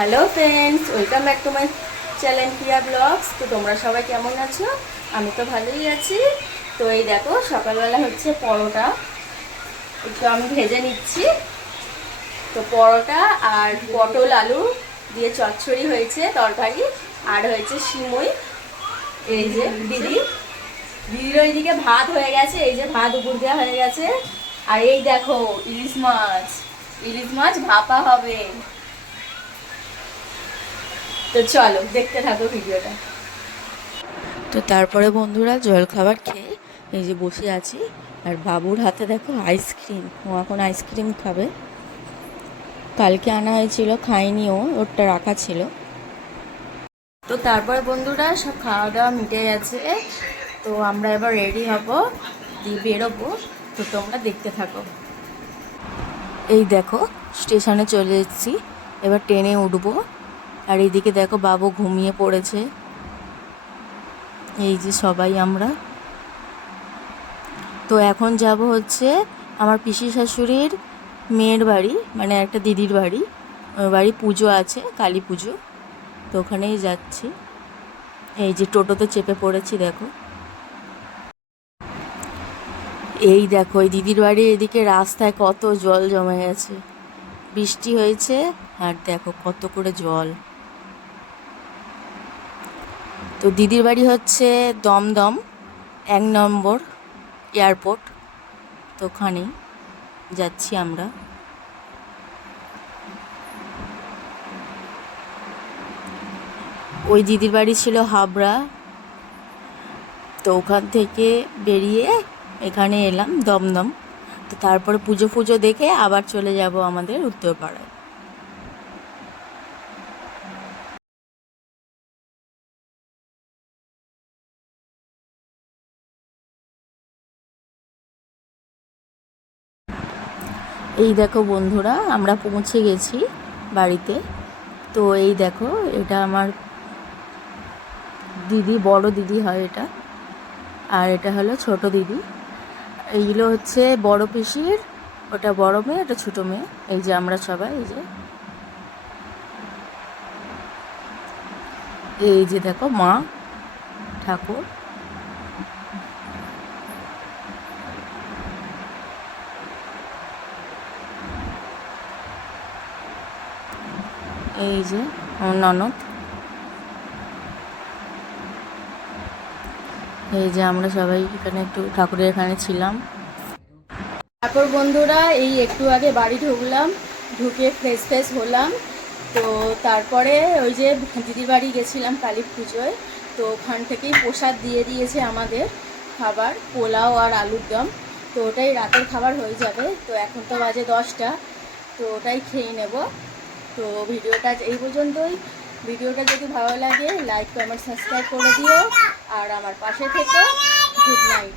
Hello friends, welcome back to my channel Priya blogs. তো তোমরা সবাই কেমন আছো? আমি তো ভালোই আছি। তো এই দেখো, সকালবেলা হচ্ছে পরোটা একটু আমি ভেজে নিচ্ছি। তো পরোটা আর পটল আলু দিয়ে চচ্চড়ি হয়েছে, তরকারি, আর হয়েছে সিমুই। এই যে দিদির ওইদিকে ভাত হয়ে গেছে, এই যে ভাত উপর দেওয়া হয়ে গেছে। আর এই দেখো ইলিশ মাছ ভাপা হবে। তো চলো দেখতে থাকো ভিডিওটা। তো তারপরে বন্ধুরা জলখাবার খেয়ে এই যে বসে আছি, আর বাবুর হাতে দেখো আইসক্রিম। ও এখন আইসক্রিম খাবে। কালকে আনা হয়েছিল, খাইনি, ওরটা রাখা ছিল। তো তারপরে বন্ধুরা সব খাওয়া দাওয়া মিটে গেছে। তো আমরা এবার রেডি হব, দিয়ে বেরোবো। তো তোমরা দেখতে থাকো। এই দেখো স্টেশনে চলে এসেছি, এবার ট্রেনে উঠবো। আর এইদিকে দেখো বাবু ঘুমিয়ে পড়েছে। এই যে সবাই আমরা তো এখন যাব হচ্ছে আমার পিসি শাশুড়ির মেয়ের বাড়ি, মানে একটা দিদির বাড়ি। ওর বাড়ি পুজো আছে, কালী পুজো। তো ওখানেই যাচ্ছি। এই যে টোটোতে চেপে পড়েছি দেখো। এই দেখো এই দিদির বাড়ির এদিকে রাস্তায় কত জল জমে গেছে, বৃষ্টি হয়েছে। আর দেখো কত করে জল। তো দিদির বাড়ি হচ্ছে দমদম 1 নম্বর এয়ারপোর্ট। তো ওখানেই যাচ্ছি আমরা। ওই দিদির বাড়ি ছিল হাবড়া। তো ওখান থেকে বেরিয়ে এখানে এলাম দমদম। তো তারপরে পুজো ফুজো দেখে আবার চলে যাব আমাদের উত্তরপাড়ায়। এই দেখো বন্ধুরা, আমরা পৌঁছে গেছি বাড়িতে। তো এই দেখো, এটা আমার দিদি, বড় দিদি হয় এটা। আর এটা হলো ছোট দিদি। এইগুলো হচ্ছে বড় পিসির, ওটা বড় মেয়ে, ওটা ছোট মেয়ে। এই যে আমরা সবাই, এই যে দেখো মা, ঠাকুর। এই যে আমার ননদ। এই যে আমরা সবাই এখানে একটু ঠাকুরের এখানে ছিলাম। তারপর বন্ধুরা এই একটু আগে বাড়ি ঢুকলাম, ঢুকে ফ্রেশ হলাম। তো তারপরে ওই যে দিদির বাড়ি গেছিলাম কালী পুজোয়। তো ওখান থেকেই প্রসাদ দিয়ে দিয়েছে আমাদের খাবার, পোলাও আর আলুর দম। তো ওটাই রাতের খাবার হয়ে যাবে। তো এখন তো বাজে 10টা, তো ওটাই খেয়ে নেব। তো ভিডিওটা এই পর্যন্তই। ভিডিওটা যদি ভালো লাগে লাইক কমেন্ট সাবস্ক্রাইব করে দিও, আর আমার পাশে থেকো। Good night.